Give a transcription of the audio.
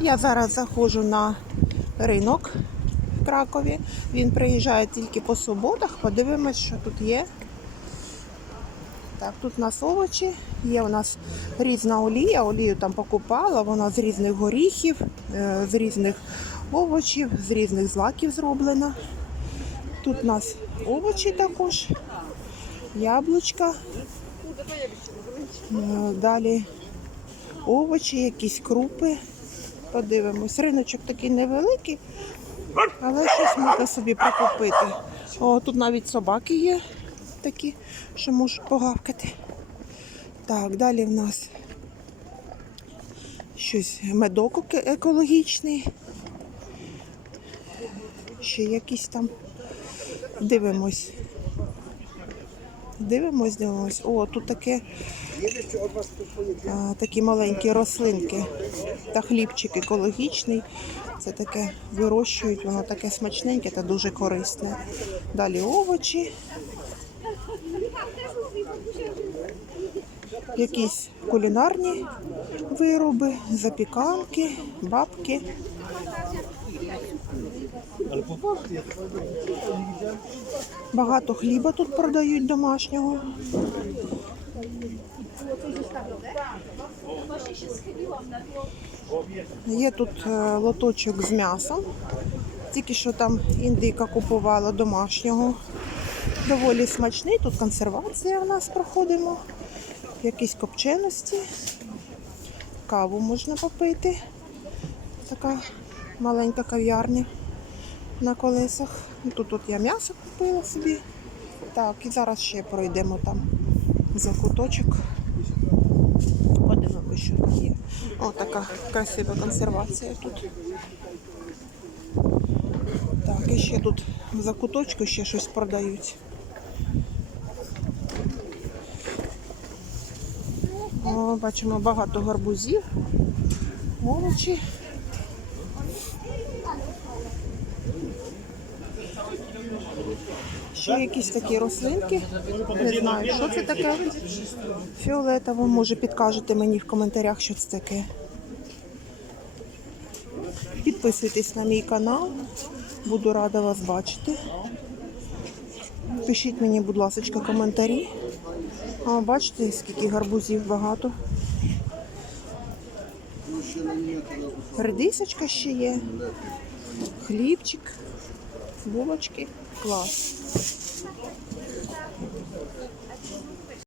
Я зараз заходжу на ринок в Кракові. Він приїжджає тільки по суботах. Подивимось, що тут є. Так, тут у нас овочі, є у нас різна олія. Олію там покупала, вона з різних горіхів, е, з різних овочів, з різних злаків зроблена. Тут у нас овочі також, яблучка. Е, Далі овочі, якісь крупи. Подивимось. Риночок такий невеликий, але щось можна собі прикупити. О, тут навіть собаки є такі, що можуть погавкати. Так, далі в нас щось медок екологічний. Ще якісь там. Дивимось. Дивимось, дивимось. О, тут таке а, такі маленькі рослинки та хлібчик екологічний. Це таке вирощують, воно таке смачненьке та дуже корисне. Далі овочі. Якісь кулінарні вироби, запіканки, бабки. Багато хліба тут продають домашнього. Є тут е, лоточок з м'ясом. Тільки що там індика купувала домашнього. Доволі смачний. Тут консервація в нас проходимо. Якісь копченості. Каву можна попити. Така маленька кав'ярня на колесах. Тут, тут я м'ясо купила собі. Так, і зараз ще пройдемо там за куточок. Подивимося, що там є. О, така красива консервація тут. Так, і ще тут за куточку ще щось продають. О, бачимо багато гарбузів, овочі. Ще якісь такі рослинки. Не знаю, що це таке. Фіолетово, може підкажете мені в коментарях, що це таке. Підписуйтесь на мій канал. Буду рада вас бачити. Пишіть мені, будь ласка, коментарі. А, бачите, скільки гарбузів багато. Редисочка ще є. Хлібчик, булочки. Клас.